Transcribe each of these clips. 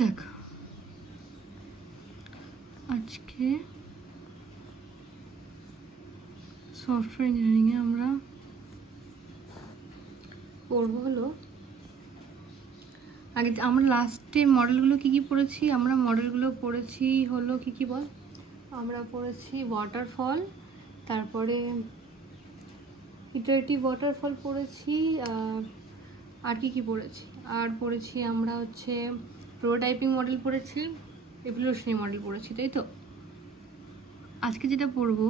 দেখ আজকে সফটওয়্যার ইঞ্জিনিয়ারিংয়ে আমরা পড়বো হলো, আগে আমরা লাস্টে মডেলগুলো কী কী পড়েছি, আমরা মডেলগুলো পড়েছি হলো কী কী বল, আমরা পড়েছি ওয়াটারফল, তারপরে ইটারেটিভ ওয়াটারফল পড়েছি, আর কি কি পড়েছি, আর পড়েছি আমরা হচ্ছে প্রোটোটাইপিং মডেল পড়েছি, এভলিউশনারি মডেল পড়েছি, তাই তো। আজকে যেটা পড়বো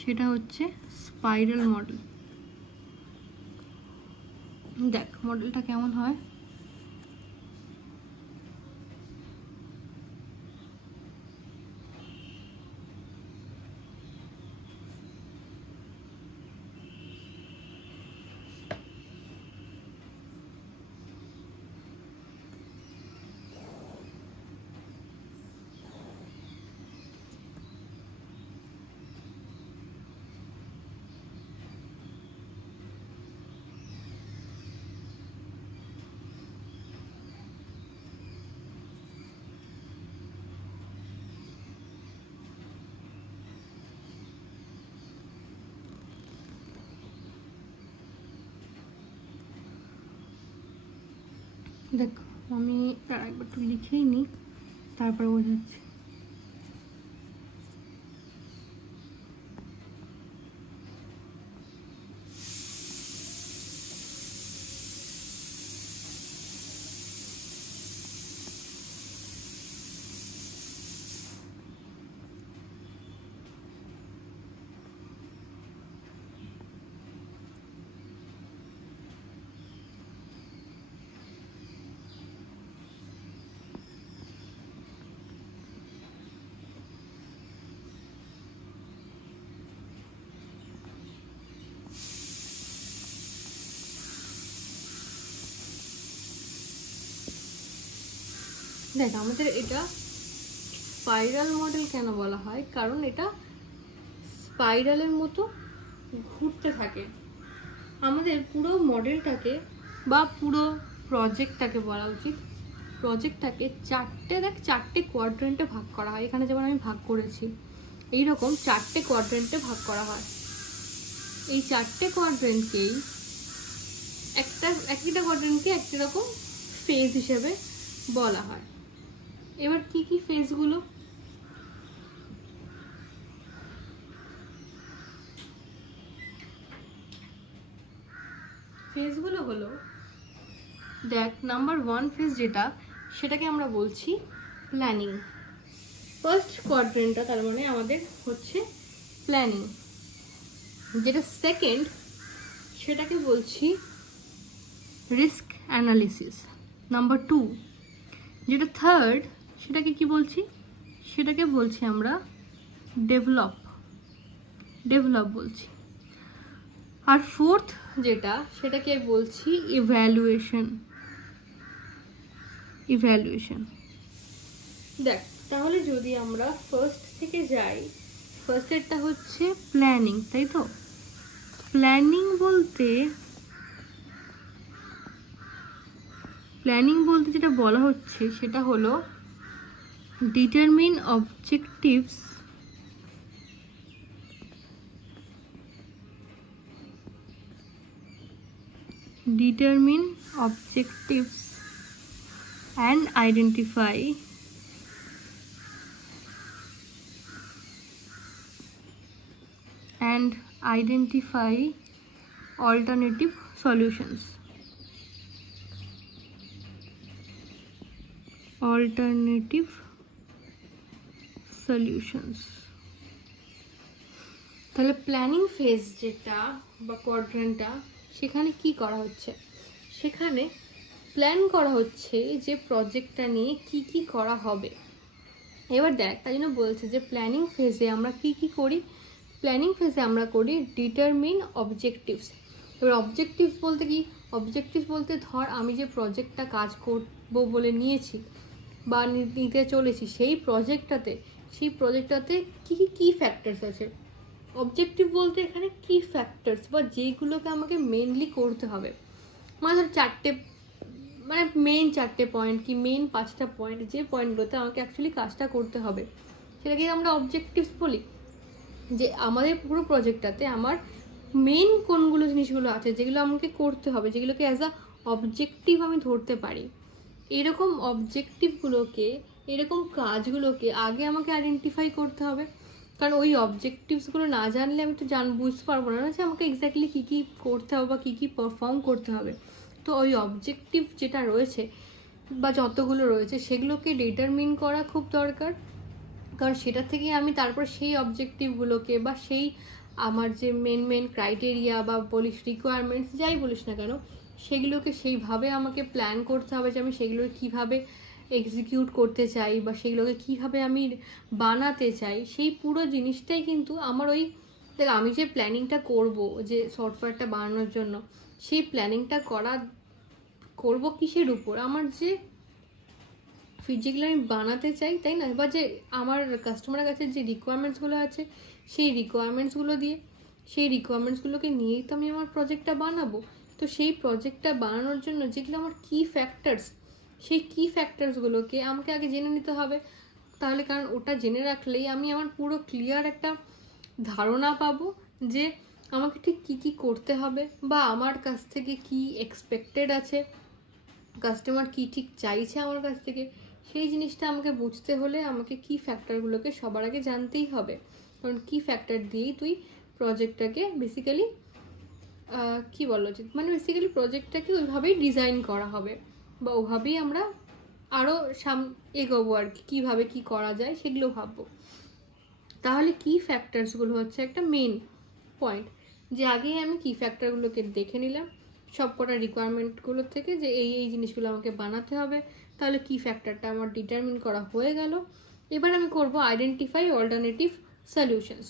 সেটা হচ্ছে স্পাইরাল মডেল। দেখ মডেলটা কেমন হয়। দেখো আমি একবার একটু লিখেই নিই, তারপরে বোঝাচ্ছি। দেখ আমাদের এটা স্পাইরাল মডেল কেন বলা হয়, কারণ এটা স্পাইরালের মতো ঘুরতে থাকে। আমাদের পুরো মডেলটাকে বা পুরো প্রজেক্টটাকে বলা উচিত, প্রজেক্টটাকে চারটে কোয়াড্রেন্টে ভাগ করা হয়। এখানে যেমন আমি ভাগ করেছি, এইরকম চারটে কোয়াড্রেন্টে ভাগ করা হয়। এই চারটে কোয়াড্রেন্টকেই একটা কোয়াড্রেন্টকে একটা রকম ফেজ হিসেবে বলা হয়। এবার কি কি ফেজগুলো, ফেজগুলো হলো, দেখ নাম্বার 1 ফেজ যেটা, সেটাকে আমরা বলছি প্ল্যানিং। ফার্স্ট কোয়াড্রেন্টটা তার মানে আমাদের হচ্ছে প্ল্যানিং। যেটা সেকেন্ড সেটাকে বলছি রিস্ক অ্যানালিসিস। নাম্বার 2 যেটা থার্ড, সেটাকে কি বলছি, সেটাকে বলছি আমরা ডেভেলপ বলছি। আর ফোর্থ যেটা, সেটাকে বলছি ইভ্যালুয়েশন। দেখ তাহলে যদি আমরা ফার্স্ট থেকে যাই, ফার্স্টেরটা হচ্ছে প্ল্যানিং, তাই তো। প্ল্যানিং বলতে যেটা বলা হচ্ছে সেটা হলো determine objectives and identify alternative solutions. তাহলে প্ল্যানিং ফেজ যেটা বা কোয়াড্রেন্টটা, সেখানে কি করা হচ্ছে, সেখানে প্ল্যান করা হচ্ছে যে প্রজেক্টটা নিয়ে কি কি করা হবে। এবার দেখ তাই জন্য বলছে যে প্ল্যানিং ফেজে আমরা কি কি করি, প্ল্যানিং ফেজে আমরা করি ডিটারমিন অবজেক্টিভস। এবার অবজেক্টিভ বলতে কি, অবজেক্টিভ বলতে ধর আমি যে প্রজেক্টটা কাজ করবো বলে নিয়েছি বা নিতে চলেছি, সেই প্রজেক্টটাতে কি ফ্যাক্টরস আছে। অবজেক্টিভ বলতে এখানে কি ফ্যাক্টরস বা যেগুলোকে আমাকে মেনলি করতে হবে। মানে ধর চারটে মানে মেইন 4টে পয়েন্ট কি মেইন 5টা পয়েন্ট, যে পয়েন্টগুলোতে আমাকে অ্যাকচুয়ালি কাজটা করতে হবে, সেটাকে আমরা অবজেক্টিভস বলি। যে আমাদের পুরো প্রজেক্টটাতে আমার মেইন কোনগুলো জিনিসগুলো আছে যেগুলো আমাকে করতে হবে, যেগুলোকে অ্যাজ আ অবজেক্টিভ আমি ধরতে পারি, এরকম অবজেক্টিভগুলোকে, এরকম কাজগুলোকে আগে আমাকে আইডেন্টিফাই করতে হবে। কারণ ওই অবজেক্টিভসগুলো না জানলে আমি তো বুঝতে পারবো না যে আমাকে এক্স্যাক্টলি কী কী করতে হবে বা কী কী পারফর্ম করতে হবে। তো ওই অবজেক্টিভ যেটা রয়েছে বা যতগুলো রয়েছে সেগুলোকে ডিটারমিন করা খুব দরকার। কারণ সেটা থেকে আমি তারপর সেই অবজেক্টিভগুলোকে বা সেই আমার যে মেন ক্রাইটেরিয়া বা বলিস রিকোয়ারমেন্টস যাই বলিস না কেন, সেগুলোকে সেইভাবে আমাকে প্ল্যান করতে হবে যে আমি সেগুলোকে কীভাবে এক্সিকিউট করতে চাই বা সেগুলোকে কীভাবে আমি বানাতে চাই। সেই পুরো জিনিসটাই কিন্তু আমার ওই দেখ, আমি যে প্ল্যানিংটা করব যে সফটওয়্যারটা বানানোর জন্য, সেই প্ল্যানিংটা করব কিসের উপর, আমার যে যেগুলো আমি বানাতে চাই, তাই না, বা যে আমার কাস্টমারের কাছে যে রিকোয়ারমেন্টসগুলো আছে সেই রিকোয়ারমেন্টসগুলো দিয়ে, সেই রিকোয়ারমেন্টসগুলোকে নিয়েই তো আমি আমার প্রজেক্টটা বানাবো। তো সেই প্রজেক্টটা বানানোর জন্য যেগুলো আমার কি ফ্যাক্টরস, সেই কি ফ্যাক্টরসগুলোকে আমাকে আগে জেনে নিতে হবে। তাহলে কারণ ওটা জেনে রাখলেই আমি আমার পুরো ক্লিয়ার একটা ধারণা পাবো যে আমাকে ঠিক কী কী করতে হবে বা আমার কাছ থেকে কি এক্সপেক্টেড আছে, কাস্টমার কি ঠিক চাইছে আমার কাছ থেকে। সেই জিনিসটা আমাকে বুঝতে হলে আমাকে কি ফ্যাক্টরগুলোকে সবার আগে জানতেই হবে। কারণ কি ফ্যাক্টর দিয়েই তুই প্রজেক্টটাকে বেসিক্যালি কি বলা উচিত, মানে বেসিক্যালি প্রজেক্টটাকে ওইভাবেই ডিজাইন করা হবে বা ওভাবেই আমরা আরও এগোবো আর কি, কীভাবে কী করা যায় সেগুলো ভাববো। তাহলে কি ফ্যাক্টরসগুলো হচ্ছে একটা মেন পয়েন্ট, যে আগেই আমি কি ফ্যাক্টরগুলোকে দেখে নিলাম সব কটা রিকোয়ারমেন্টগুলো থেকে যে এই জিনিসগুলো আমাকে বানাতে হবে। তাহলে কি ফ্যাক্টরটা আমার ডিটারমিন করা হয়ে গেল। এবার আমি করব আইডেন্টিফাই অল্টারনেটিভ সলিউশনস।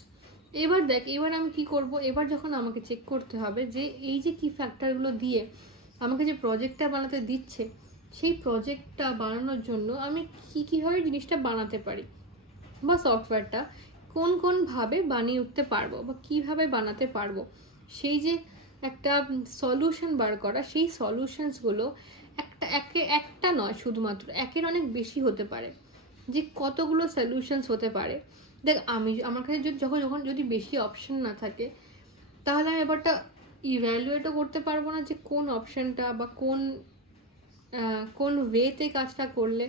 এবার দেখ, এবার আমি কি করব, এবার যখন আমাকে চেক করতে হবে যে এই যে কি ফ্যাক্টরগুলো দিয়ে আমাকে যে প্রজেক্টটা বানাতে দিচ্ছে, সেই প্রজেক্টটা বানানোর জন্য আমি কীভাবে জিনিসটা বানাতে পারি বা সফটওয়্যারটা কোনভাবে বানিয়ে উঠতে পারবো বা কিভাবে বানাতে পারবো, সেই যে একটা সলিউশন বার করা, সেই সলিউশনসগুলো একটা নয়, শুধুমাত্র একের অনেক বেশি হতে পারে। যে কতগুলো সলিউশনস হতে পারে, দেখ আমার কাছে যখন যদি বেশি অপশন না থাকে, তাহলে আমি ব্যাপারটা ইভ্যালুয়েটও করতে পারবো না যে কোন অপশনটা বা কোন ওয়েতে কাজটা করলে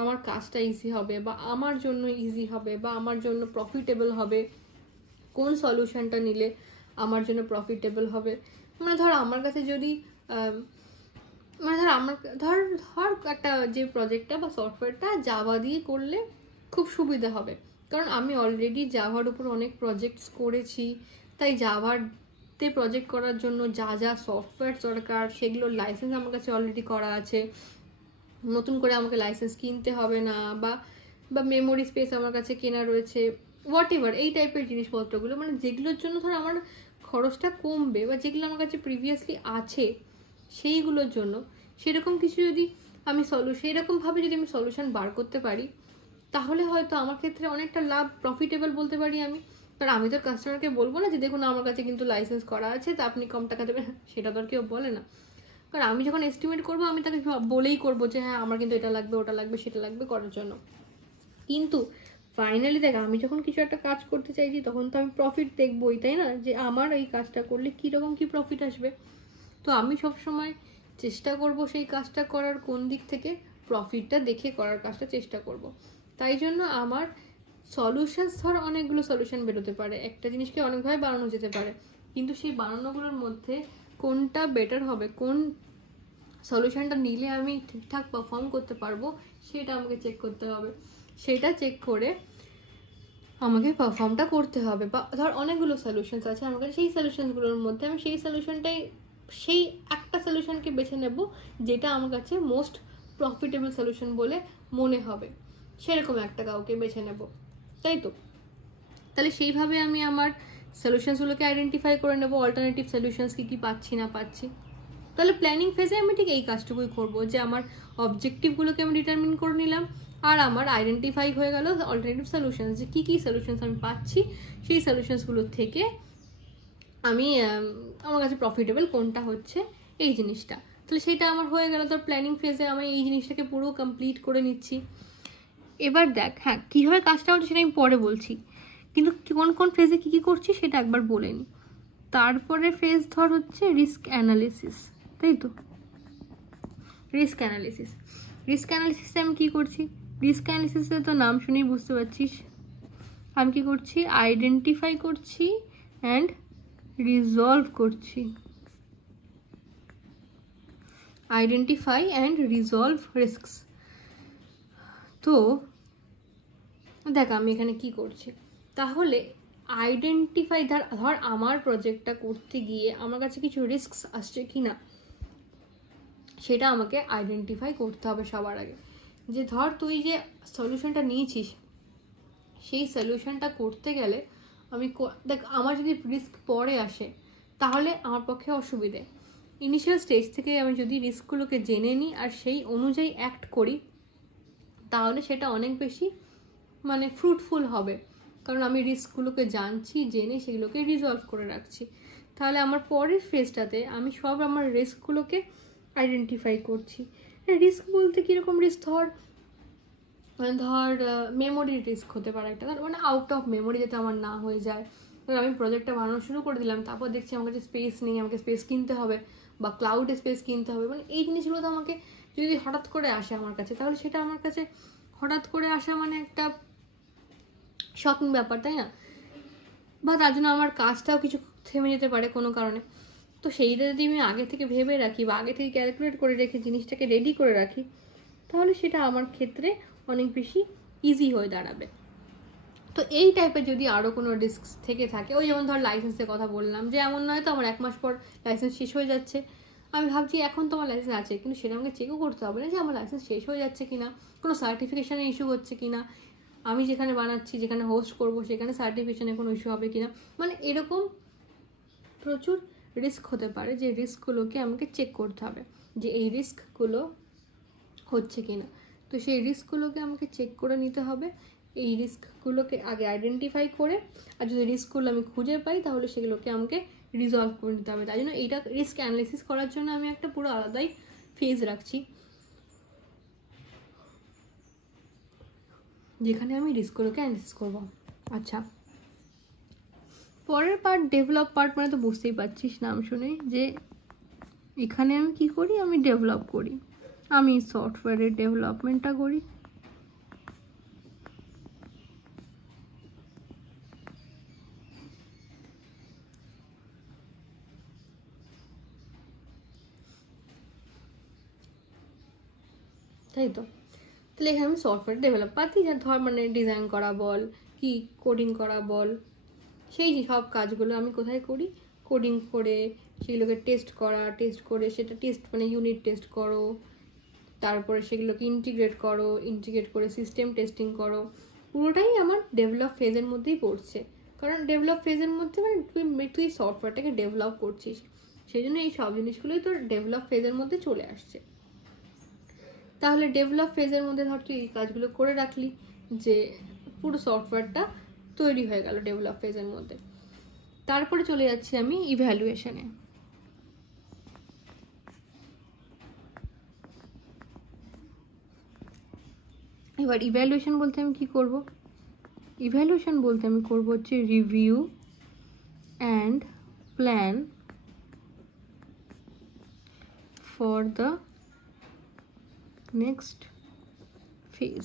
আমার কাজটা ইজি হবে বা আমার জন্য ইজি হবে বা আমার জন্য প্রফিটেবল হবে, কোন সলিউশনটা নিলে আমার জন্য প্রফিটেবল হবে। মানে ধর আমার কাছে যদি মানে ধর একটা যে প্রজেক্টটা বা সফটওয়্যারটা জাভা দিয়ে করলে খুব সুবিধা হবে, কারণ আমি অলরেডি জাভার উপর অনেক প্রজেক্টস করেছি। তাই জাভাতে প্রজেক্ট করার জন্য যা সফটওয়্যার দরকার সেগুলোর লাইসেন্স আমার কাছে অলরেডি করা আছে, নতুন করে আমাকে লাইসেন্স কিনতে হবে না, বা মেমোরি স্পেস আমার কাছে কেনা রয়েছে, হোয়াট এভার এই টাইপের জিনিসপত্রগুলো, মানে যেগুলোর জন্য ধর আমার খরচটা কমবে বা যেগুলো আমার কাছে প্রিভিয়াসলি আছে সেইগুলোর জন্য সেরকম কিছু যদি আমি সেরকমভাবে যদি আমি সলিউশন বার করতে পারি, তাহলে হয়তো আমার ক্ষেত্রে অনেকটা লাভ, প্রফিটেবল বলতে পারি আমি। কারণ আমি তো কাস্টমারকে বলবো না যে দেখুন আমার কাছে কিন্তু লাইসেন্স করা আছে, তা আপনি কম টাকা দেবেন, সেটা তো আর কেউ বলে না। কারণ আমি যখন এস্টিমেট করবো আমি তাকে বলেই করবো যে হ্যাঁ আমার কিন্তু এটা লাগবে, ওটা লাগবে, সেটা লাগবে করার জন্য। কিন্তু ফাইনালি দেখ, আমি যখন কিছু একটা কাজ করতে চাইছি তখন তো আমি প্রফিট দেখবোই, তাই না, যে আমার এই কাজটা করলে কীরকম কী প্রফিট আসবে। তো আমি সবসময় চেষ্টা করব সেই কাজটা করার কোন দিক থেকে প্রফিটটা দেখে করার কাজটা চেষ্টা করব। তাই জন্য আমার সলিউশনস, ধর অনেকগুলো সলিউশন বেরোতে পারে, একটা জিনিসকে অনেকভাবে বানানো যেতে পারে, কিন্তু সেই বানানোগুলোর মধ্যে কোনটা বেটার হবে, কোন সলিউশনটা নিলে আমি ঠিকঠাক পারফর্ম করতে পারবো, সেটা আমাকে চেক করতে হবে। সেটা চেক করে আমাকে পারফর্মটা করতে হবে। বা ধর অনেকগুলো সলিউশনস আছে আমার কাছে, সেই সলিউশনসগুলোর মধ্যে আমি সেই একটা সলিউশনকে বেছে নেব যেটা আমার কাছে মোস্ট প্রফিটেবল সলিউশন বলে মনে হবে, সেরকম একটা কাউকে বেছে নেব, তাই তো। তাহলে সেইভাবে আমি আমার সলিউশনসগুলোকে আইডেন্টিফাই করে নেব, অল্টারনেটিভ সলিউশনস কী পাচ্ছি না পাচ্ছি। তাহলে প্ল্যানিং ফেজে আমি ঠিক এই কাজটুকুই করবো, যে আমার অবজেক্টিভগুলোকে আমি ডিটারমিন করে নিলাম, আর আমার আইডেন্টিফাই হয়ে গেল অল্টারনেটিভ সলিউশনস, যে কী সলিউশনস আমি পাচ্ছি, সেই সলিউশনসগুলোর থেকে আমি আমার কাছে প্রফিটেবল কোনটা হচ্ছে এই জিনিসটা। তাহলে সেটা আমার হয়ে গেল। তোর প্ল্যানিং ফেজে আমি এই জিনিসটাকে পুরো কমপ্লিট করে নিচ্ছি। এবার দেখ, হ্যাঁ কীভাবে কাজটা হচ্ছে সেটা আমি পরে বলছি, কিন্তু কোন কোন ফেজে কী কী করছি সেটা একবার বলে নিই। তারপরে ফেজ ধর হচ্ছে রিস্ক অ্যানালিসিস, তাই তো? রিস্ক অ্যানালিসিসে আমি কী করছি? রিস্ক অ্যানালিসিসে তো নাম শুনেই বুঝতে পারছিস আমি কী করছি, আইডেন্টিফাই করছি অ্যান্ড রিজলভ করছি। Identify and resolve risks. তো দেখ আমি এখানে কি করছি, তাহলে আইডেন্টিফাই ধর আমার প্রজেক্টটা করতে গিয়ে আমার কাছে কিছু রিস্কস আসছে কি না সেটা আমাকে আইডেন্টিফাই করতে হবে সবার আগে। যে ধর তুই যে সলিউশনটা নিয়েছিস সেই সলিউশনটা করতে গেলে আমি দেখ আমার যদি রিস্ক পরে আসে তাহলে আমার পক্ষে অসুবিধে। ইনিশিয়াল স্টেজ থেকে আমি যদি রিস্কগুলোকে জেনে নিই আর সেই অনুযায়ী অ্যাক্ট করি তাহলে সেটা অনেক বেশি মানে ফ্রুটফুল হবে, কারণ আমি রিস্কগুলোকে জানছি, জেনে সেগুলোকে রিজলভ করে রাখছি। তাহলে আমার পরের ফেজটাতে আমি সব আমার রিস্কগুলোকে আইডেন্টিফাই করছি। রিস্ক বলতে কীরকম রিস্ক, ধর মেমোরির রিস্ক হতে পারে একটা, মানে আউট অফ মেমোরি যাতে আমার না হয়ে যায়। ধর আমি প্রজেক্টটা বানানো শুরু করে দিলাম, তারপর দেখছি আমার কাছে স্পেস নেই, আমাকে স্পেস কিনতে হবে বা ক্লাউডে স্পেস কিনতে হবে। মানে এই জিনিসগুলো তো আমাকে যদি হঠাৎ করে আসে আমার কাছে, তাহলে সেটা আমার কাছে হঠাৎ করে আসা মানে একটা শকিং ব্যাপার, তাই না? বা তার জন্য আমার কাজটাও কিছু থেমে যেতে পারে কোনো কারণে। তো সেইটা যদি আমি আগে থেকে ভেবে রাখি বা আগে থেকে ক্যালকুলেট করে রেখে জিনিসটাকে রেডি করে রাখি তাহলে সেটা আমার ক্ষেত্রে অনেক বেশি ইজি হয়ে দাঁড়াবে। তো এই টাইপের যদি আরও কোনো রিস্ক থেকে থাকে, ওই যেমন ধর লাইসেন্সের কথা বললাম, যে এমন নয় তো আমার 1 মাস পর লাইসেন্স শেষ হয়ে যাচ্ছে, আমি ভাবছি এখন তো আমার লাইসেন্স আছে, কিন্তু সেটা আমাকে চেকও করতে হবে না যে আমার লাইসেন্স শেষ হয়ে যাচ্ছে কিনা, কোনো সার্টিফিকেশানের ইস্যু হচ্ছে কিনা, আমি যেখানে বানাচ্ছি যেখানে হোস্ট করব সেখানে সার্টিফিকেশানের কোনো ইস্যু হবে কিনা। মানে এরকম প্রচুর রিস্ক হতে পারে যে রিস্কগুলোকে আমাকে চেক করতে হবে যে এই রিস্কগুলো হচ্ছে কিনা। তো সেই রিস্কগুলোকে আমাকে চেক করে নিতে হবে, এই রিস্কগুলোকে আগে আইডেন্টিফাই করে, আর যদি রিস্কগুলো আমি খুঁজে পাই তাহলে সেগুলোকে আমাকে রিজলভ করে নিতে হবে। তাই জন্য এইটা রিস্ক অ্যানালিসিস করার জন্য আমি একটা পুরো আলাদাই ফেজ রাখছি যেখানে আমি রিস্কগুলোকে অ্যানালিসিস করব। আচ্ছা, পরের পার্ট ডেভেলপ পার্ট, মানে তো বুঝতেই পারছিস নাম শুনে যে এখানে আমি কি করি, আমি ডেভেলপ করি, আমি সফটওয়্যারের ডেভেলপমেন্টটা করি। তাই তো, তাহলে এখানে আমি সফটওয়্যার ডেভেলপ পাচ্ছি, যা ধর মানে ডিজাইন করা বল কি কোডিং করা বল, সেই সব কাজগুলো আমি কোথায় করি, কোডিং করে সেগুলোকে টেস্ট করে সেটা টেস্ট মানে ইউনিট টেস্ট করো, তারপরে সেগুলোকে ইন্টিগ্রেট করে সিস্টেম টেস্টিং করো, পুরোটাই আমার ডেভেলপ ফেজের মধ্যেই পড়ছে। কারণ ডেভেলপ ফেজের মধ্যে মানে তুই সফটওয়্যারটাকে ডেভেলপ করছিস, সেই জন্য এই সব জিনিসগুলোই তোর ডেভেলপ ফেজের মধ্যে চলে আসছে। তাহলে ডেভেলপ ফেজের মধ্যে ধর তুই এই কাজগুলো করে রাখলি, যে পুরো সফটওয়্যারটা তৈরি হয়ে গেল ডেভেলপ ফেজের মধ্যে। তারপরে চলে যাচ্ছি আমি ইভ্যালুয়েশনে। এবার ইভ্যালুয়েশন বলতে আমি কি করব, ইভ্যালুয়েশন বলতে আমি করব হচ্ছে review and plan for the next phase.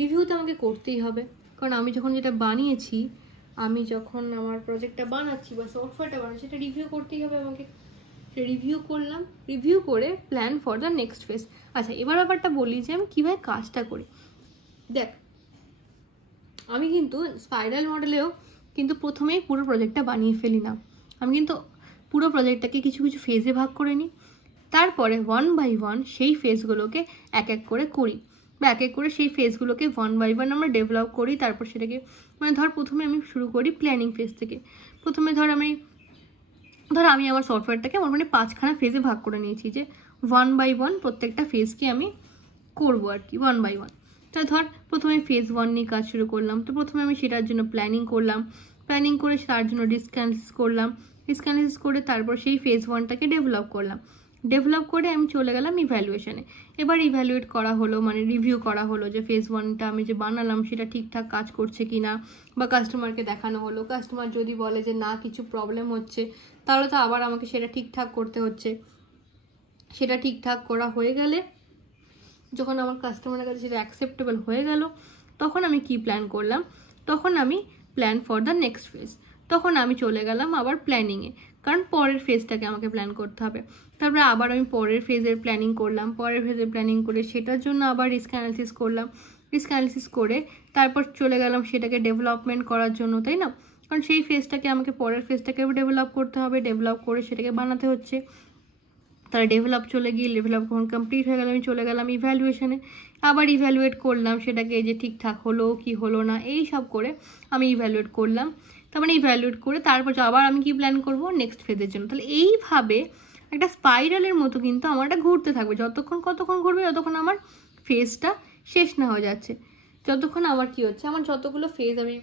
Review তো আমাকে করতেই হবে, কারণ আমি যখন যেটা বানিয়েছি, আমি যখন আমার প্রজেক্টটা বানাচ্ছি বা সফটওয়্যারটা বানাচ্ছি সেটা রিভিউ করতেই হবে আমাকে। রিভিউ করলাম, রিভিউ করে plan for the next phase. আচ্ছা, এবার ব্যাপারটা বলি যে আমি কীভাবে কাজটা করি। দেখ আমি কিন্তু স্পাইরাল মডেলেও কিন্তু প্রথমেই পুরো প্রজেক্টটা বানিয়ে ফেলি না, আমি কিন্তু পুরো প্রজেক্টটাকে কিছু কিছু ফেজে ভাগ করে নিই, তারপরে 1 বাই 1 সেই ফেজগুলোকে এক এক করে করি, বা এক এক করে সেই ফেজগুলোকে 1 বাই 1 আমরা ডেভেলপ করি। তারপর সেটাকে মানে ধর প্রথমে আমি শুরু করি প্ল্যানিং ফেজ থেকে। প্রথমে ধর আমি আমার সফটওয়্যারটাকে আমার মানে 5খানা ফেজে ভাগ করে নিয়েছি, যে 1 বাই 1 প্রত্যেকটা ফেজকে আমি করবো আর কি 1 বাই 1। তা ধর প্রথমে ফেজ 1 নিয়ে কাজ শুরু করলাম, তো প্রথমে আমি সেটার জন্য প্ল্যানিং করলাম, প্ল্যানিং করে তার জন্য রিস্ক অ্যানালিসিস করলাম, রিস্ক অ্যানালিসিস করে তারপর সেই ফেজ 1টাকে ডেভেলপ করলাম। ডেভেলপ করে আমি চলে গেলাম ইভ্যালুয়েশনে। এবার ইভ্যালুয়েট করা হলো, মানে রিভিউ করা হলো যে ফেজ 1টা আমি যে বানালাম সেটা ঠিকঠাক কাজ করছে কি না, বা কাস্টমারকে দেখানো হলো। কাস্টমার যদি বলে যে না কিছু প্রবলেম হচ্ছে, তাহলে তো আবার আমাকে সেটা ঠিকঠাক করতে হচ্ছে। সেটা ঠিকঠাক করা হয়ে গেলে, যখন আমার কাস্টমারের কাছে সেটা অ্যাকসেপ্টেবল হয়ে গেল, তখন আমি কি প্ল্যান করলাম, তখন আমি plan for the next phase. তখন আমি চলে গেলাম আবার প্ল্যানিংয়ে, কারণ পরের ফেজটাকে আমাকে প্ল্যান করতে হবে। তারপরে আবার আমি পরের ফেজের প্ল্যানিং করলাম, পরের ফেজের প্ল্যানিং করে সেটার জন্য আবার রিস্ক অ্যানালিসিস করলাম। রিস্ক অ্যানালিসিস করে তারপর চলে গেলাম সেটাকে ডেভেলপমেন্ট করার জন্য, তাই না? কারণ সেই ফেজটাকে আমাকে পরের ফেজটাকে ডেভেলপ করতে হবে, ডেভেলপ করে সেটাকে বানাতে হচ্ছে। তারা ডেভেলপ চলে গিয়ে ডেভেলপ যখন কমপ্লিট হয়ে গেল, আমি চলে গেলাম ইভ্যালুয়েশনে। আবার ইভ্যালুয়েট করলাম সেটাকে, যে ঠিকঠাক হলো কি হলো না, এই সব করে আমি ইভ্যালুয়েট করলাম। তার মানে ইভ্যালুয়েট করে তারপর আবার আমি কি প্ল্যান করব নেক্সট ফেজের জন্য। তাহলে এইভাবে একটা স্পাইরালের মতো কিন্তু আমার এটা ঘুরতে থাকবে। কতক্ষণ ঘুরবে, যতক্ষণ আমার ফেজটা শেষ না হয়ে যাচ্ছে। যতক্ষণ আমার কি হচ্ছে, আমার যতগুলো ফেজ আমি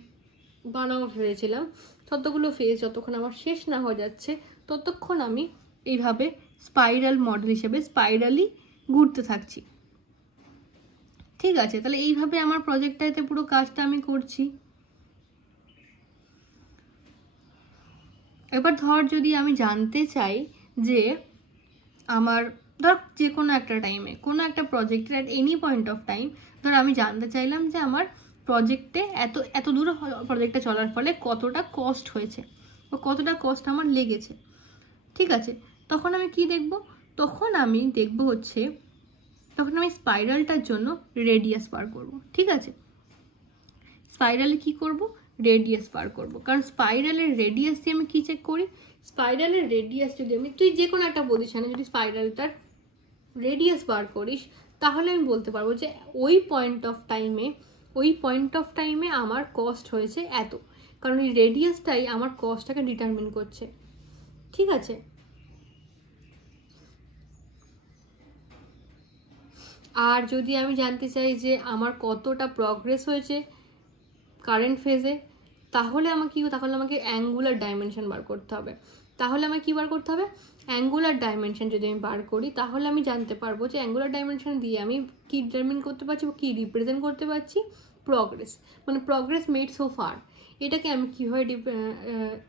বানাবো ভেবেছিলাম, ততগুলো ফেজ যতক্ষণ আমার শেষ না হয়ে যাচ্ছে, ততক্ষণ আমি এইভাবে স্পাইরাল মডেল হিসেবে স্পাইরালি ঘুরতে থাকছি। ঠিক আছে, তাহলে এইভাবে আমার প্রজেক্টটাতে পুরো কাজটা আমি করছি। এবার ধর যদি আমি জানতে চাই যে আমার ধর যে কোনো একটা টাইমে কোনো একটা প্রজেক্টের at any point of time, ধর আমি জানতে চাইলাম যে আমার প্রজেক্টে এত দূর প্রজেক্টটা চলার ফলে কতটা কস্ট হয়েছে বা কতটা কস্ট আমার লেগেছে। ঠিক আছে, তখন আমি কি দেখব, তখন আমি স্পাইরালটার জন্য রেডিয়াস বার করব। ঠিক আছে, স্পাইরালে কি করব, রেডিয়াস বার করব। কারণ স্পাইরালের রেডিয়াস দিয়ে আমি কি চেক করি, স্পাইরালের রেডিয়াস যদি তুই যে কোনো একটা পজিশনে যদি স্পাইরালটার রেডিয়াস বার করিস, তাহলে আমি বলতে পারবো যে ওই পয়েন্ট অফ টাইমে আমার কস্ট হয়েছে এত। কারণ এই রেডিয়াসটাই আমার কস্টটাকে ডিটারমিন করছে। ঠিক আছে, আর যদি আমি জানতে চাই যে আমার কতটা প্রগ্রেস হয়েছে কারেন্ট ফেজে, তাহলে আমাকে অ্যাঙ্গুলার ডাইমেনশন বার করতে হবে। অ্যাঙ্গুলার ডাইমেনশন যদি আমি বার করি, তাহলে আমি জানতে পারবো যে অ্যাঙ্গুলার ডাইমেনশন দিয়ে আমি কি ডিটারমিন করতে পারছি, কি রিপ্রেজেন্ট করতে পারছি, প্রগ্রেস, মানে প্রগ্রেস মেড সো ফার। এটাকে আমি কীভাবে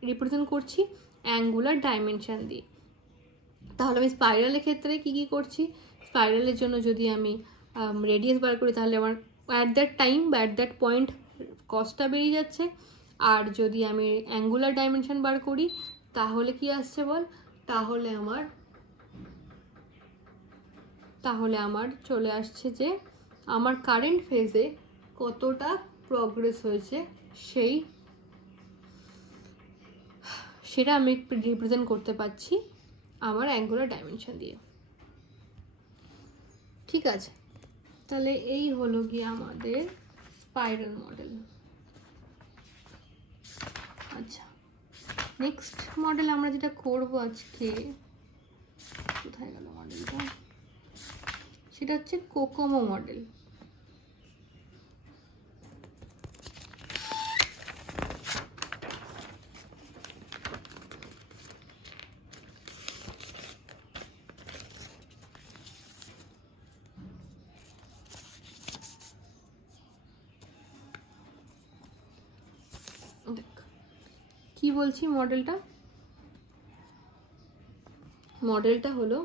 রিপ্রেজেন্ট করছি, অ্যাঙ্গুলার ডাইমেনশন দিয়ে। তাহলে আমি স্পাইরালের ক্ষেত্রে কি করছি, স্পাইরালের জন্য যদি আমি রেডিয়াস বার করি, তাহলে আমার অ্যাট দ্যাট টাইম বা অ্যাট দ্যাট পয়েন্ট কস্টটা বেরিয়ে যাচ্ছে। আর যদি আমি অ্যাঙ্গুলার ডাইমেনশন বার করি, তাহলে কি আসছে বল, তাহলে আমার চলে আসছে যে আমার কারেন্ট ফেজে কতটা প্রগ্রেস হয়েছে সেটা আমি রিপ্রেজেন্ট করতে পারছি আমার অ্যাঙ্গুলার ডাইমেনশন দিয়ে। ঠিক আছে, তাহলে এই হলো গিয়ে আমাদের স্পাইরাল মডেল। আচ্ছা, নেক্সট মডেল আমরা যেটা করব আজকে, কোথায় গেল মডেলটা, সেটা হচ্ছে কোকোমো মডেল। কি বলছি, মডেলটা হলো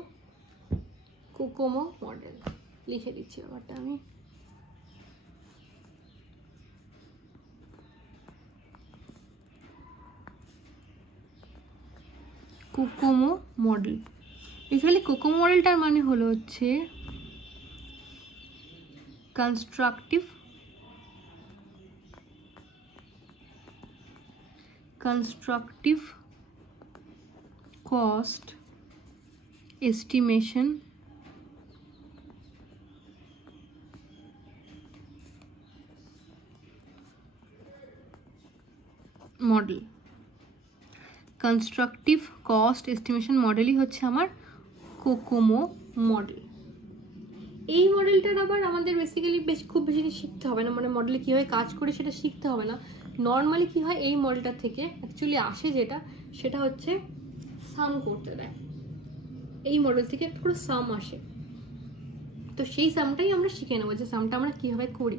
কোকোমো মডেল। লিখে দিচ্ছি ব্যাপারটা আমি। কোকোমো মডেল, বেসিক্যালি কোকোমো মডেলটার মানে হলো হচ্ছে constructive cost estimation model. Constructive cost estimation মডেলই হচ্ছে আমার কোকোমো মডেল। এই মডেলটার আবার আমাদের বেসিক্যালি খুব বেশি শিখতে হবে না, মানে মডেলে কীভাবে কাজ করে সেটা শিখতে হবে না। নর্মালি কি হয়, এই মডেলটা থেকে অ্যাকচুয়ালি আসে সেটা হচ্ছে সাম করতে দেয়, এই মডেল থেকে একটা করে সাম আসে। তো সেই সামটাই আমরা শিখে নেবো যে সামটা আমরা কীভাবে করি।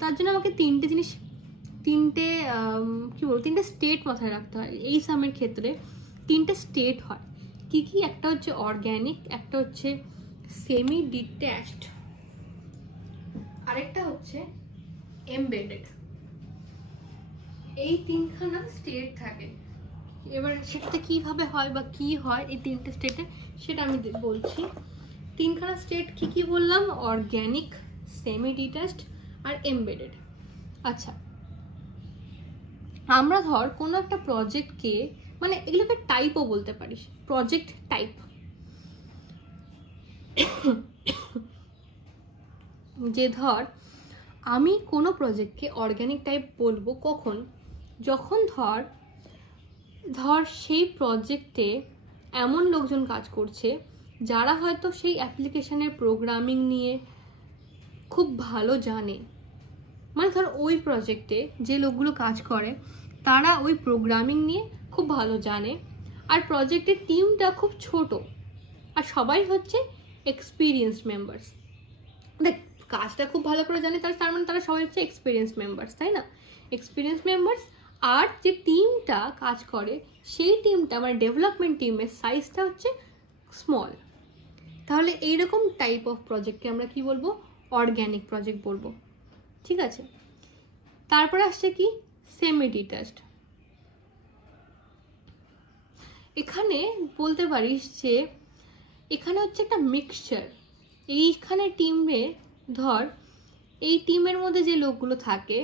তার জন্য আমাকে তিনটে স্টেট মাথায় রাখতে হয়। এই সামের ক্ষেত্রে তিনটে স্টেট হয়। কি কি? একটা হচ্ছে অর্গ্যানিক, একটা হচ্ছে সেমি ডিট্যাচড, আরেকটা হচ্ছে এমবেডেড। এই তিনখানা স্টেট থাকে। এবার সেটা কিভাবে হয় বা কি হয় এই তিনটে স্টেটে, সেটা আমি বলছি। তিনখানা স্টেট কি কি বললাম? অর্গ্যানিক, সেমি ডিট্যাচড আর এমবেডেড। আচ্ছা, আমরা ধর কোনো একটা প্রজেক্টকে, মানে এগুলোকে টাইপও বলতে পারিস, প্রজেক্ট টাইপ। যে ধর আমি কোনো প্রজেক্টকে অর্গ্যানিক টাইপ বলবো কখন? যখন ধর সেই প্রজেক্টে এমন লোকজন কাজ করছে যারা হয়তো সেই অ্যাপ্লিকেশনের প্রোগ্রামিং নিয়ে খুব ভালো জানে। মানে ধর ওই প্রজেক্টে যে লোকগুলো কাজ করে তারা ওই প্রোগ্রামিং নিয়ে খুব ভালো জানে, আর প্রজেক্টের টিমটা খুব ছোট, আর সবাই হচ্ছে এক্সপিরিয়েন্সড মেম্বার্স। দেখ, কাজটা খুব ভালো করে জানে, তার মানে তারা সবাই হচ্ছে এক্সপিরিয়েন্স মেম্বার্স, তাই না? Experience members. আর যে টিমটা কাজ করে সেই টিমটা, মানে ডেভেলপমেন্ট টিমের সাইজটা হচ্ছে স্মল। তাহলে এইরকম টাইপ অফ প্রজেক্টকে আমরা কি বলবো? অর্গ্যানিক প্রজেক্ট বলবো। ঠিক আছে, তারপরে আসছে কি? Semi detached. এখানে বলতে পারিস যে এখানে হচ্ছে একটা মিক্সচার। এইখানে টিমে ধর এই টিমের মধ্যে যে লোকগুলো থাকে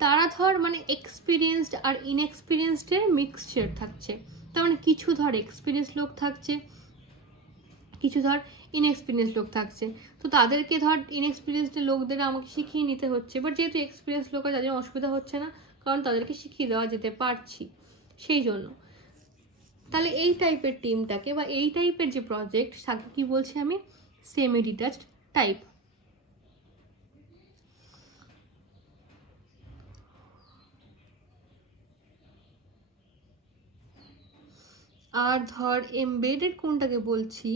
তারা ধর মানে এক্সপিরিয়েন্সড আর ইনএক্সপিরিয়েন্সডের মিক্সচার থাকছে। তার মানে কিছু ধর এক্সপিরিয়েন্স লোক থাকছে, কিছু ধর ইনএক্সপিরিয়েন্স লোক থাকছে। তো তাদেরকে ধর ইনএক্সপিরিয়েন্সড লোকদের আমাকে শিখিয়ে নিতে হচ্ছে, বাট যেহেতু এক্সপিরিয়েন্স লোক তাদের অসুবিধা হচ্ছে না, কারণ তাদেরকে শিখিয়ে দেওয়া যেতে পারছি সেই জন্য। তাহলে এই টাইপের টিমটাকে বা এই টাইপের যে প্রজেক্ট তাকে কি বলছি আমি? Semi detached type. আর ধর এমবেডেড কোনটাকে বলছি?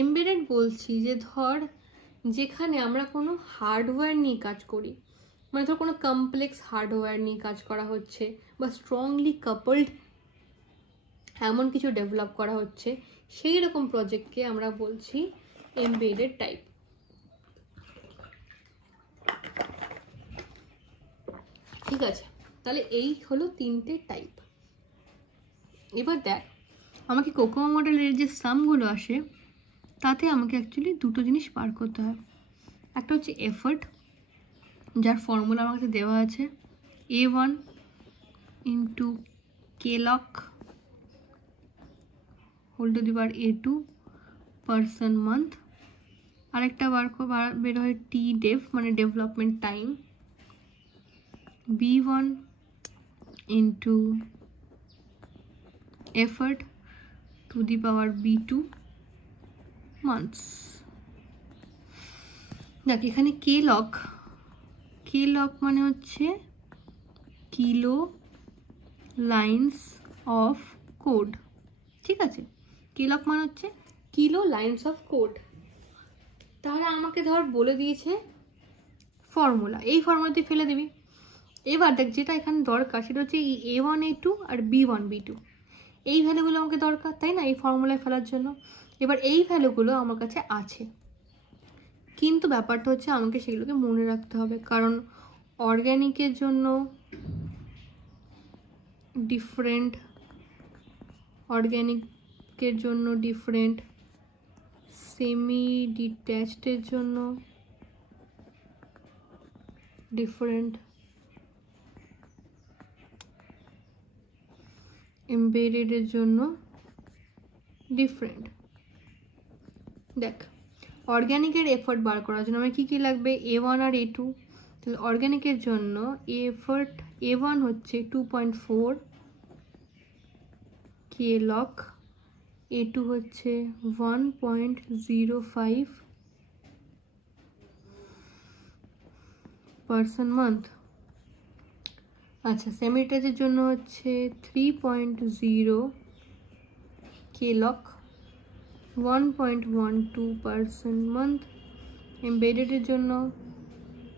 এমবেডেড বলছি যে ধর যেখানে আমরা কোনো হার্ডওয়্যার নিয়ে কাজ করি, মানে ধর কোনো কমপ্লেক্স হার্ডওয়্যার নিয়ে কাজ করা হচ্ছে বা স্ট্রংলি কাপলড এমন কিছু ডেভেলপ করা হচ্ছে, সেই রকম প্রজেক্টকে আমরা বলছি এমবেডেড টাইপ। ঠিক আছে, তাহলে এই হলো তিনটে টাইপ। এবার দেখ, আমাকে কোকোমো মডেলের যে সামগুলো আসে তাতে আমাকে অ্যাকচুয়ালি দুটো জিনিস পার করতে হয়। একটা হচ্ছে এফর্ট, যার ফর্মুলা আমার কাছে দেওয়া আছে, A1 into KLOC whole to the power A2 person month. আরেকটা বের হয় TDEV, মানে development time, B1 into effort to the power B2 months. দেখ, এখানে KLOC মানে হচ্ছে কিলো লাইন্স অফ কোড। ঠিক আছে, KLOC মানে হচ্ছে কিলো লাইন্স অফ কোড। তাহলে আমাকে ধর বলে দিয়েছে ফর্মুলা, এই ফর্মুলাতে ফেলে দিবি। এবার দেখ, যেটা এখানে দরকার সেটা হচ্ছে A1 A2 আর B1 B2, এই ভ্যালুগুলো আমাকে দরকার, তাই না, এই ফর্মুলায় ফেলার জন্য। এবার এই ভ্যালুগুলো আমার কাছে আছে, কিন্তু ব্যাপারটা হচ্ছে আমাকে সেগুলোকে মনে রাখতে হবে, কারণ অর্গ্যানিকের জন্য ডিফারেন্ট, সেমি ডিট্যাচডের জন্য ডিফারেন্ট, এমবেডেডের জন্য ডিফারেন্ট। দেখ, অর্গ্যানিকের এফর্ট বার করার জন্য আমার কী লাগবে? A1 আর A2। তাহলে অর্গ্যানিকের জন্য এফর্ট A1 হচ্ছে 2.4 KLOC, A2 হচ্ছে 1.05 পারসন মান্থ। আচ্ছা, সেমি ডিট্যাচের জন্য হচ্ছে 3.0 KLOC 1.12% month, এমবেডেডের জন্য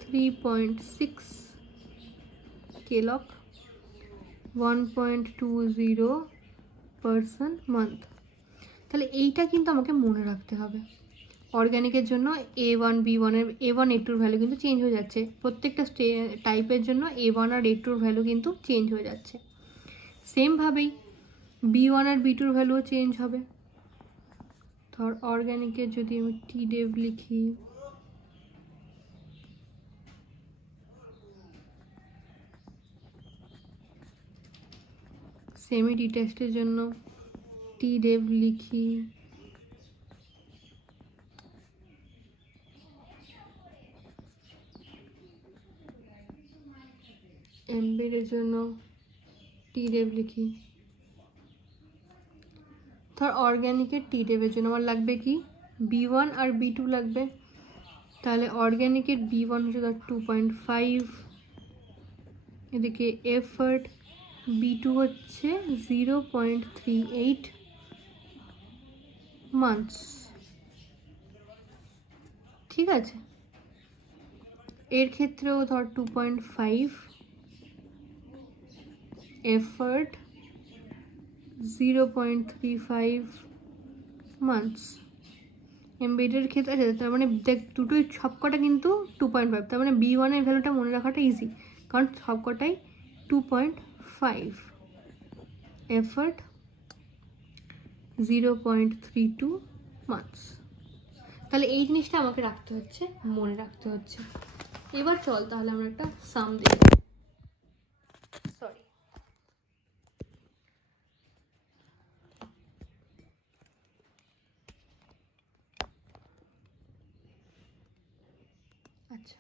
3.6 KLOC 1.20% month। তাহলে এইটা কিন্তু আমাকে মনে রাখতে হবে। অর্গ্যানিকের জন্য A1 B1 এর A1 A2 এর ভ্যালু কিন্তু চেঞ্জ হয়ে যাচ্ছে, প্রত্যেকটা টাইপের জন্য A1 আর A2 এর ভ্যালু কিন্তু চেঞ্জ হয়ে যাচ্ছে। সেমভাবেই B1 আর B2 এর ভ্যালুও চেঞ্জ হবে। ধর অর্গ্যানিকের যদি আমি TDEV লিখি, সেমি ডিট্যাচডের জন্য TDEV লিখি, এমবেডের জন্য TDEV লিখি। ধর অর্গ্যানিকের TDEV এর জন্য আমার লাগবে কি B1 আর B2 লাগবে। তাহলে অর্গ্যানিকের B1 হচ্ছে ধর 2.5, এদিকে এফার্ট B2 হচ্ছে 0.38 মান্থস। ঠিক আছে, এর ক্ষেত্রেও ধর 2.5, এফার্ট 0.35 মান্থস। এমবেডের ক্ষেত্রে আছে, তার মানে দেখ দুটোই সবকটা কিন্তু 2.5, তার মানে B1 এর ভ্যালুটা মনে রাখাটা ইজি, কারণ সবকটাই 2.5, এফার্ট 0.32 মান্থস। তাহলে এই জিনিসটা আমাকে রাখতে হচ্ছে, মনে রাখতে হচ্ছে। এবার চল তাহলে আমরা একটা সাম দেখি। সরি, আচ্ছা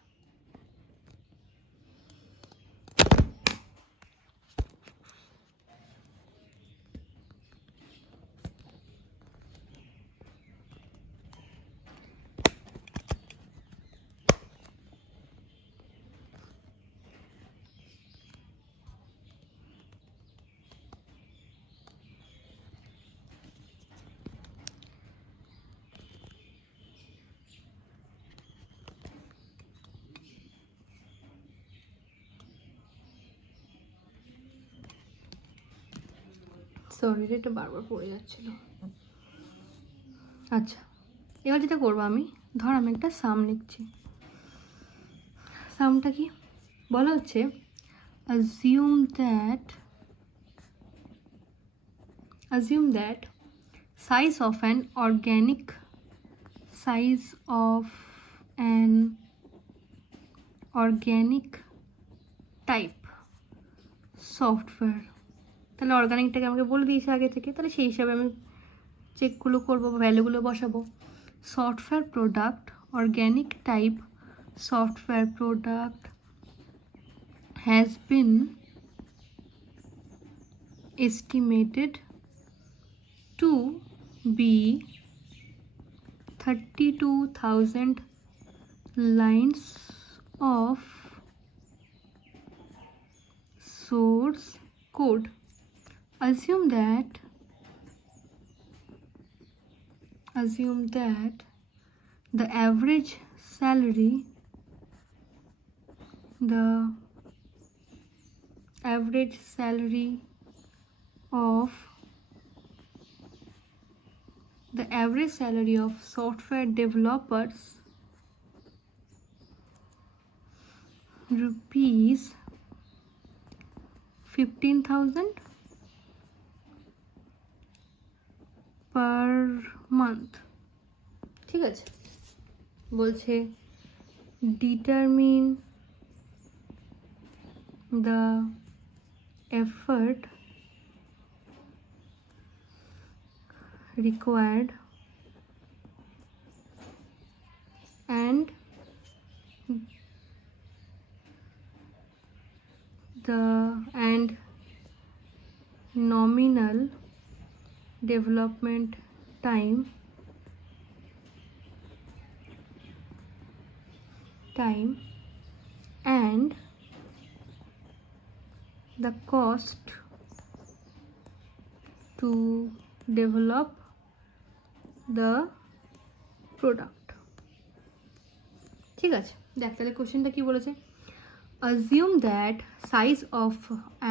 সরি, এটা বারবার পড়ে যাচ্ছিল। আচ্ছা, এবার যেটা করবো আমি, ধর আমি একটা সাম লিখছি। সামটা কি বলা হচ্ছে, assume that size of an organic type software। তাহলে অর্গানিকটাকে আমাকে বলে দিয়েছে আগে থেকে, তাহলে সেই হিসাবে আমি চেকগুলো করবো, ভ্যালুগুলো বসাবো। Software product, organic type software product has been estimated to be 32,000 lines of source code। Assume that the average salary of software developers rupees 15,000 per month। ঠিক আছে, বলছে determine the effort required and nominal development time and the cost to develop the product. ঠিক আছে, দেখ তাহলে কোশ্চেনটা কি বলেছে, assume that size of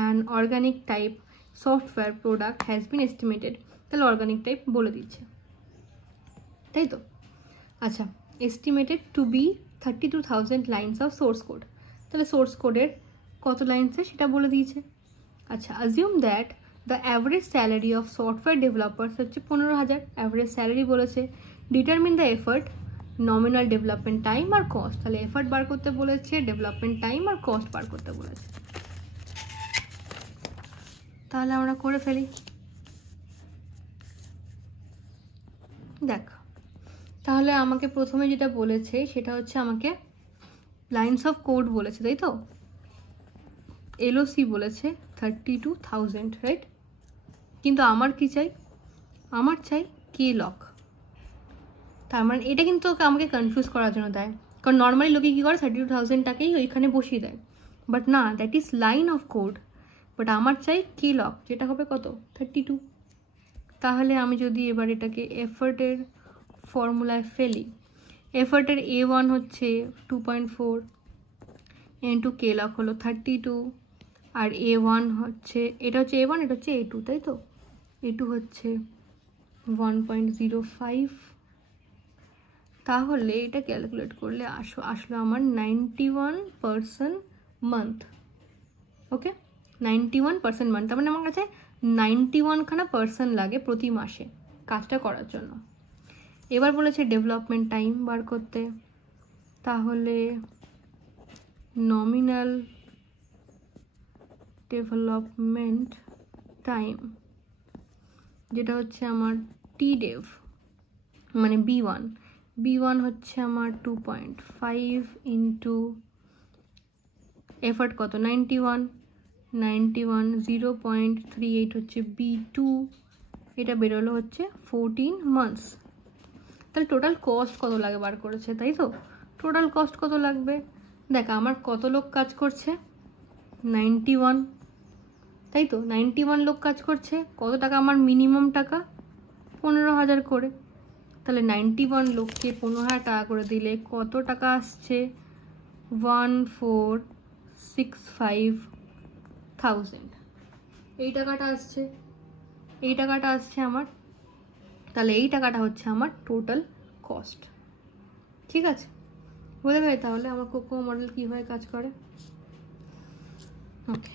an organic type software product has been estimated. তাহলে অর্গানিক টাইপ বলে দিচ্ছে, তাই তো? আচ্ছা, estimated to be 32,000 lines of source code. তাহলে সোর্স কোডের কত লাইনসে সেটা বলে দিয়েছে। আচ্ছা, assume that the average salary of software developers হচ্ছে 15,000, অ্যাভারেজ স্যালারি বলেছে। Determine the effort, nominal development time আর কস্ট। তাহলে এফার্ট বার করতে বলেছে, ডেভেলপমেন্ট টাইম আর কস্ট বার করতে বলেছে। তাহলে আমরা করে ফেলি। দেখ, তাহলে আমাকে প্রথমে যেটা বলেছে সেটা হচ্ছে আমাকে লাইনস অফ কোড বলেছে, তাই তো? এলওসি বলেছে 32,000, রাইট? কিন্তু আমার কি চাই, আমার চাই কে লক। তার মানে এটা কিন্তু আমাকে কনফিউজ করার জন্য দেয়, কারণ নর্মালি লোকে কী করে 32,000টাকেই ওইখানে বসিয়ে দেয়, বাট না, that is line of code. But আমার চাই কে লক, যেটা হবে কত, 32। তাহলে আমি যদি এবার এটাকে এফার্টের ফর্মুলায় ফেলি, এফার্টের A1 হচ্ছে 2.4 ইন্টু কে লক হলো 32, আর A1 হচ্ছে, এটা হচ্ছে A1, এটা হচ্ছে A2, তাই তো? A2 হচ্ছে 1.05। তাহলে এটা ক্যালকুলেট করলে আসলো আমার 91% মান্থ। ওকে, 91% মান্থ। তার মানে আমার কাছে 91খানা পার্সন লাগে প্রতি মাসে কাজটা করার জন্য। এবার বলেছে ডেভেলপমেন্ট টাইম বার করতে, তাহলে নমিনাল ডেভেলপমেন্ট টাইম যেটা হচ্ছে আমার টিডেভ মানে B1 হচ্ছে আমার 2.5 ইন্টু এফার্ট কত 91, 0.38 হচ্ছে B2, এটা বেরোলো হচ্ছে 14 মান্থস। তাহলে টোটাল কস্ট কত লাগে বার করেছে, তাই তো? টোটাল কস্ট কত লাগবে, দেখ আমার কত লোক কাজ করছে, 91, তাই তো? 91 লোক কাজ করছে, কত টাকা আমার মিনিমাম টাকা, 15,000 করে। তাহলে 91 লোককে 15,000 টাকা করে দিলে কত টাকা আসছে, 1465,000। এই টাকাটা আসছে আমার। তাহলে এই টাকাটা হচ্ছে আমার টোটাল কস্ট। ঠিক আছে, বোঝা গেছে তাহলে আমার কোকো মডেল কীভাবে কাজ করে। ওকে।